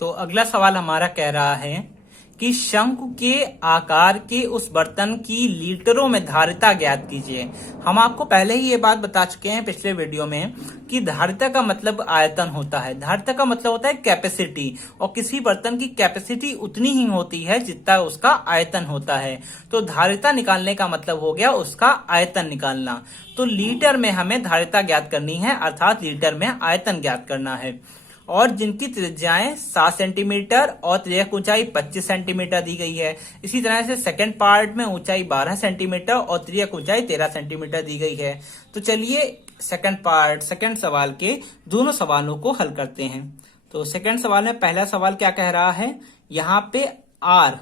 तो अगला सवाल हमारा कह रहा है कि शंकु के आकार के उस बर्तन की लीटरों में धारिता ज्ञात कीजिए। हम आपको पहले ही ये बात बता चुके हैं पिछले वीडियो में कि धारिता का मतलब आयतन होता है। धारिता का मतलब होता है कैपेसिटी, और किसी बर्तन की कैपेसिटी उतनी ही होती है जितना उसका आयतन होता है। तो धारिता निकालने का मतलब हो गया उसका आयतन निकालना। तो लीटर में हमें धारिता ज्ञात करनी है, अर्थात लीटर में आयतन ज्ञात करना है। और जिनकी त्रिज्याएं 7 सेंटीमीटर और त्रिज्यक ऊंचाई 25 सेंटीमीटर दी गई है। इसी तरह से सेकंड पार्ट में ऊंचाई 12 सेंटीमीटर और त्रिज्यक ऊंचाई 13 सेंटीमीटर दी गई है। तो चलिए सेकंड सवाल के दोनों सवालों को हल करते हैं। तो सेकंड सवाल में पहला सवाल क्या कह रहा है, यहाँ पे R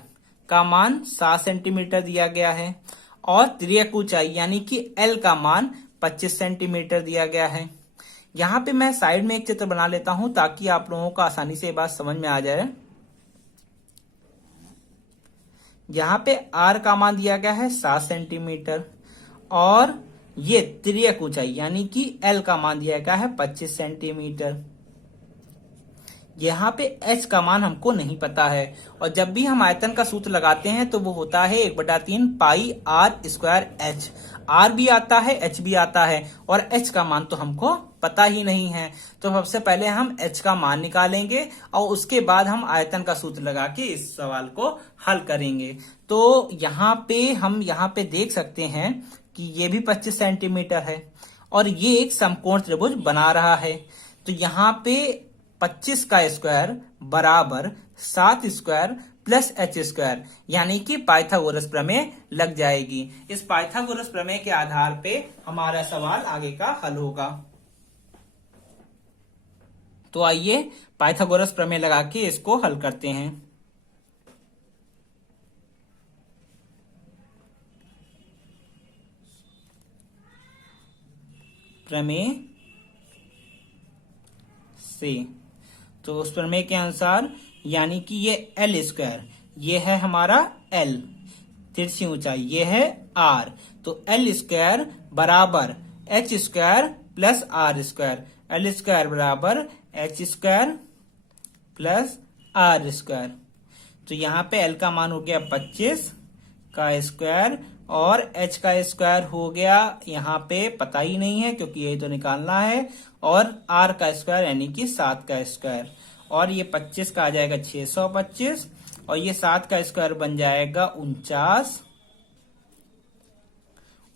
का मान 7 सेंटीमीटर दिया गया है और त्रिज्यक ऊंचाई यानी कि L का मान 25 सेंटीमीटर दिया गया है। यहां पे मैं साइड में एक चित्र बना लेता हूं ताकि आप लोगों को आसानी से ये बात समझ में आ जाए। यहां पे R का मान दिया गया है 7 सेंटीमीटर और ये त्रिज्यक ऊंचाई यानी कि L का मान दिया गया है 25 सेंटीमीटर। यहाँ पे h का मान हमको नहीं पता है, और जब भी हम आयतन का सूत्र लगाते हैं तो वो होता है 1/3 पाई r स्क्वायर h। r भी आता है, h भी आता है, और h का मान तो हमको पता ही नहीं है। तो सबसे पहले हम h का मान निकालेंगे और उसके बाद हम आयतन का सूत्र लगा के इस सवाल को हल करेंगे। तो यहाँ पे देख सकते हैं कि ये भी 25 सेंटीमीटर है और ये एक समकोण त्रिभुज बना रहा है। तो यहाँ पे 25 का स्क्वायर बराबर 7 स्क्वायर प्लस h स्क्वायर यानी कि पाइथागोरस प्रमेय लग जाएगी। इस पाइथागोरस प्रमेय के आधार पे हमारा सवाल आगे का हल होगा। तो आइए पाइथागोरस प्रमेय लगा के इसको हल करते हैं। प्रमेय से तो उस प्रमेय के अनुसार यानी कि ये L स्क्वायर, ये है हमारा L तिरछी ऊंचाई, ये है R। तो L स्क्वायर बराबर h square plus R square. L square बराबर h square plus R square. तो यहाँ पे L का मान हो गया 25 का स्क्वायर और h का स्क्वायर हो गया, यहाँ पे पता ही नहीं है क्योंकि यही तो निकालना है, और r का स्क्वायर यानी कि 7 का स्क्वायर, और ये 25 का आ जाएगा 625 और ये 7 का स्क्वायर बन जाएगा 49,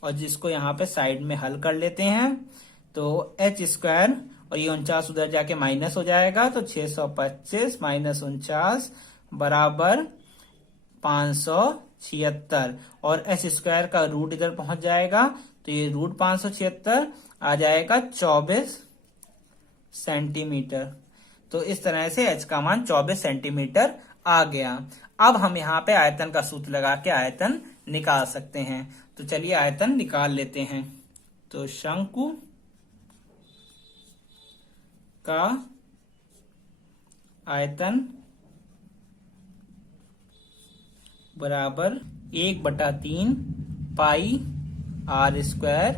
और जिसको यहाँ पे साइड में हल कर लेते हैं। तो h स्क्वायर और ये 49 उधर जाके माइनस हो जाएगा, तो 625 माइनस 49 बराबर 576, और h स्क्वायर का रूट इधर पहुंच जाएगा तो ये रूट 576 आ जाएगा 24 सेंटीमीटर। तो इस तरह से h का मान 24 सेंटीमीटर आ गया। अब हम यहाँ पे आयतन का सूत्र लगा के आयतन निकाल सकते हैं। तो चलिए आयतन निकाल लेते हैं। तो शंकु का आयतन बराबर 1/3 पाई r स्क्वायर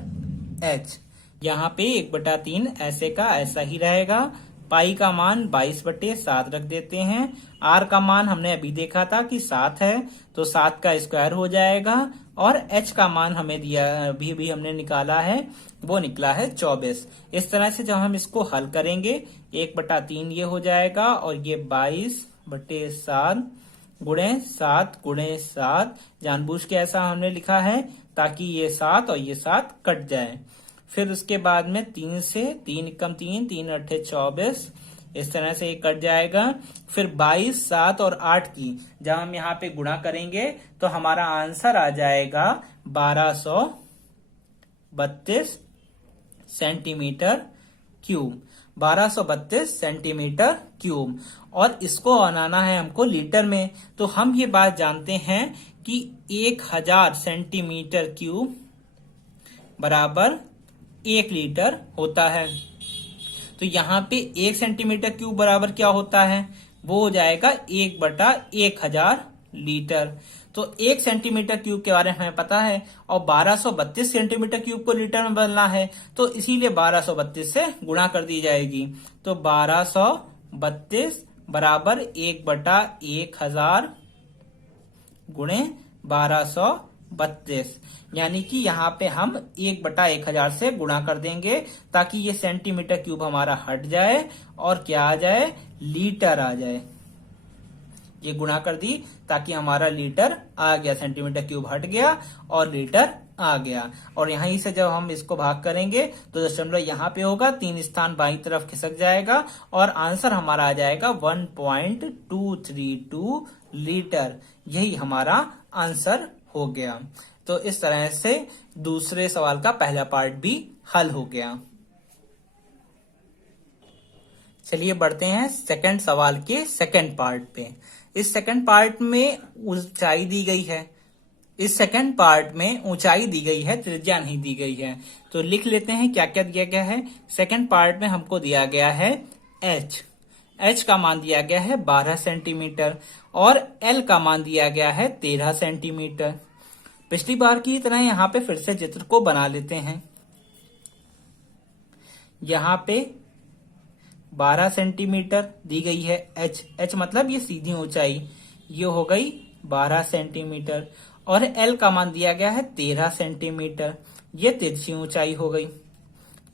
h। यहाँ पे 1/3 ऐसे का ऐसा ही रहेगा। पाई का मान 22/7 रख देते हैं। r का मान हमने अभी देखा था कि 7 है, तो 7 का स्क्वायर हो जाएगा, और h का मान हमें दिया अभी हमने निकाला है, वो निकला है 24। इस तरह से जब हम इसको हल करेंगे 1/3 ये हो जाएगा और ये 22/7 गुणे 7 गुणे 7, जानबूझ के ऐसा हमने लिखा है ताकि ये 7 और ये 7 कट जाए। फिर उसके बाद में 3 से 3 कम 3 3 8 24, इस तरह से ये कट जाएगा। फिर 22 7 और 8 की जब हम यहाँ पे गुणा करेंगे तो हमारा आंसर आ जाएगा 1232 सेंटीमीटर क्यूब। 1232 सेंटीमीटर क्यूब, और इसको बनाना है हमको लीटर में। तो हम ये बात जानते हैं कि 1000 सेंटीमीटर क्यूब बराबर 1 लीटर होता है। तो यहाँ पे 1 सेंटीमीटर क्यूब बराबर क्या होता है, वो हो जाएगा 1/1000 लीटर। तो 1 सेंटीमीटर क्यूब के बारे में हमें पता है, और 1232 सेंटीमीटर क्यूब को लीटर में बदलना है, तो इसीलिए 1232 से गुणा कर दी जाएगी। तो 1232 बराबर 1/1000 गुणे 1232, यानी कि यहाँ पे हम 1/1000 से गुणा कर देंगे ताकि ये सेंटीमीटर क्यूब हमारा हट जाए और क्या आ जाए, लीटर आ जाए। ये गुणा कर दी ताकि हमारा लीटर आ गया, सेंटीमीटर क्यूब हट गया और लीटर आ गया। और यहीं से जब हम इसको भाग करेंगे तो दशमलव यहाँ पे होगा, 3 स्थान बाईं तरफ खिसक जाएगा और आंसर हमारा आ जाएगा 1.232 लीटर। यही हमारा आंसर हो गया। तो इस तरह से दूसरे सवाल का पहला पार्ट भी हल हो गया। चलिए बढ़ते हैं सेकंड सवाल के सेकंड पार्ट पे। इस सेकंड पार्ट में ऊंचाई दी गई है, इस सेकंड पार्ट में ऊंचाई दी गई है, त्रिज्या नहीं दी गई है। तो लिख लेते हैं क्या क्या दिया गया है। सेकंड पार्ट में हमको दिया गया है h का मान दिया गया है 12 सेंटीमीटर और l का मान दिया गया है 13 सेंटीमीटर। पिछली बार की तरह यहाँ पे फिर से चित्र को बना लेते हैं। यहाँ पे 12 सेंटीमीटर दी गई है h मतलब ये सीधी ऊंचाई, ये हो गई 12 सेंटीमीटर और l का मान दिया गया है 13 सेंटीमीटर, ये तिरछी ऊंचाई हो गई।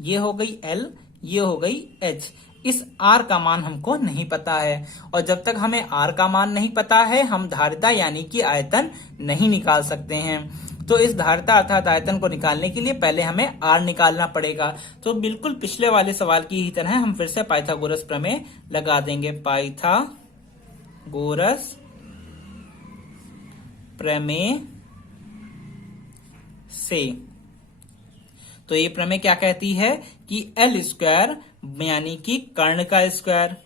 ये हो गई l, ये हो गई h। इस r का मान हमको नहीं पता है और जब तक हमें r का मान नहीं पता है हम धारिता यानी कि आयतन नहीं निकाल सकते हैं। तो इस धारिता अर्थात आयतन को निकालने के लिए पहले हमें r निकालना पड़ेगा। तो बिल्कुल पिछले वाले सवाल की ही तरह हम फिर से पाइथागोरस प्रमेय लगा देंगे। पाइथागोरस प्रमेय से तो ये प्रमेय क्या कहती है कि L स्क्वायर यानी कि कर्ण का स्क्वायर,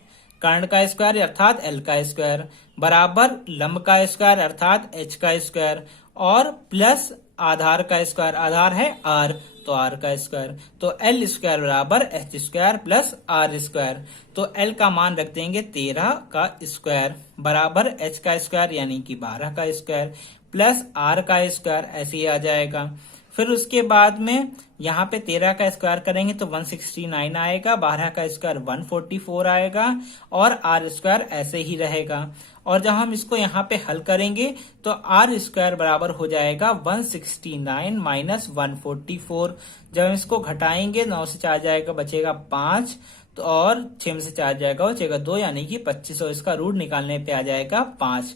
कर्ण का स्क्वायर अर्थात L का स्क्वायर बराबर लंब का स्क्वायर अर्थात H का स्क्वायर और प्लस आधार का स्क्वायर, आधार है R तो R का स्क्वायर। तो L स्क्वायर बराबर H square plus R square. तो L का मान रख देंगे 13 का स्क्वायर बराबर H का स्क्वायर यानी कि 12 का स्क्वायर प्लस R का स्क्वायर, ऐसे ही आ जाएगा। फिर उसके बाद में यहाँ पे 13 का स्क्वायर करेंगे तो 169 आएगा, 12 का स्क्वायर 144 आएगा और R स्क्वायर ऐसे ही रहेगा। और जब हम इसको यहाँ पे हल करेंगे तो R स्क्वायर बराबर हो जाएगा 169 माइनस 144। जब हम इसको घटाएंगे 9 से 4 जाएगा बचेगा 5 तो और 6 में से 4 जाएगा बचेगा 2 यानी कि 2500। इसका रूट निकालने पे आ जाएगा 5।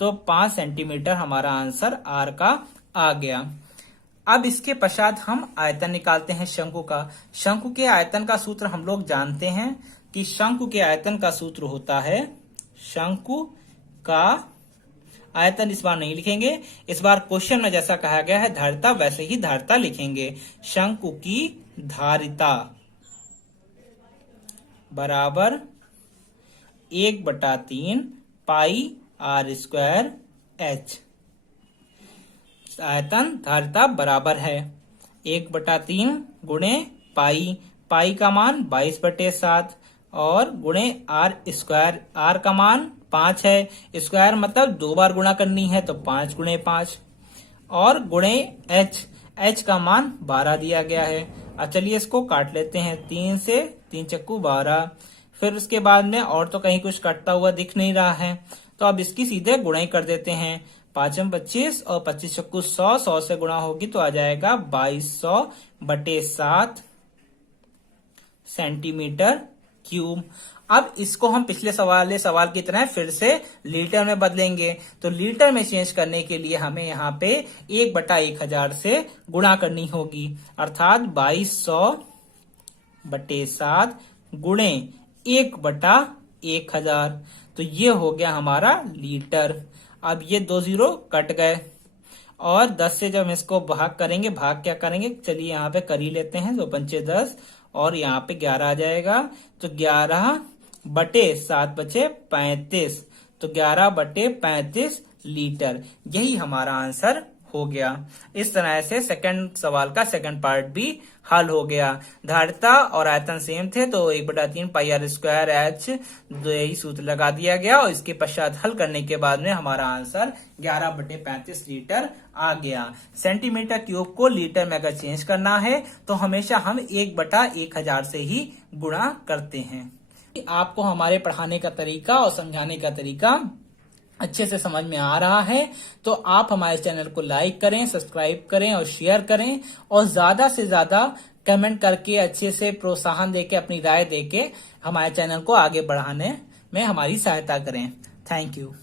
तो 5 सेंटीमीटर हमारा आंसर R का आ गया। अब इसके पश्चात हम आयतन निकालते हैं शंकु का। शंकु के आयतन का सूत्र हम लोग जानते हैं कि शंकु के आयतन का सूत्र होता है, शंकु का आयतन इस बार नहीं लिखेंगे, इस बार क्वेश्चन में जैसा कहा गया है धारिता वैसे ही धारिता लिखेंगे। शंकु की धारिता बराबर 1/3 पाई R स्क्वायर H। आयतन धारिता बराबर है 1/3 गुणे पाई, पाई का मान 22/7 और गुणे R स्क्वायर, R का मान 5 है, स्क्वायर मतलब 2 बार गुणा करनी है तो 5 गुणे 5 और गुणे H का मान 12 दिया गया है। अब चलिए इसको काट लेते हैं, 3 से 3 चक्कू 12। फिर उसके बाद में और तो कहीं कुछ कटता हुआ दिख नहीं रहा है तो अब इसकी सीधे गुणाई कर देते हैं। 5 में 25 और 25 चक्कू 100, 100 से गुणा होगी तो आ जाएगा 2200/7 सेंटीमीटर क्यूब। अब इसको हम पिछले सवाल की तरह फिर से लीटर में बदलेंगे। तो लीटर में चेंज करने के लिए हमें यहाँ पे 1/1000 से गुणा करनी होगी अर्थात 2200/7 गुणे 1/1000। तो ये हो गया हमारा लीटर। अब ये 2 0 कट गए और 10 से जब हम इसको भाग करेंगे, भाग क्या करेंगे, चलिए यहाँ पे कर ही लेते हैं। 2 पंचे 10 और यहाँ पे 11 आ जाएगा तो 11/7 बचे 35 तो 11/35 लीटर। यही हमारा आंसर हो गया। इस तरह से सेकंड सवाल का सेकंड पार्ट भी हल हो गया। धारिता और आयतन सेम थे तो 1/3 पाई R स्क्वायर H यही सूत्र लगा दिया गया और इसके पश्चात हल करने के बाद में हमारा आंसर 11/35 लीटर आ गया। सेंटीमीटर क्यूब को लीटर में अगर चेंज करना है तो हमेशा हम 1/1000 से ही गुणा करते हैं। आपको हमारे पढ़ाने का तरीका और समझाने का तरीका अच्छे से समझ में आ रहा है तो आप हमारे चैनल को लाइक करें, सब्सक्राइब करें और शेयर करें और ज्यादा से ज्यादा कमेंट करके अच्छे से प्रोत्साहन देके अपनी राय देके हमारे चैनल को आगे बढ़ाने में हमारी सहायता करें। Thank you.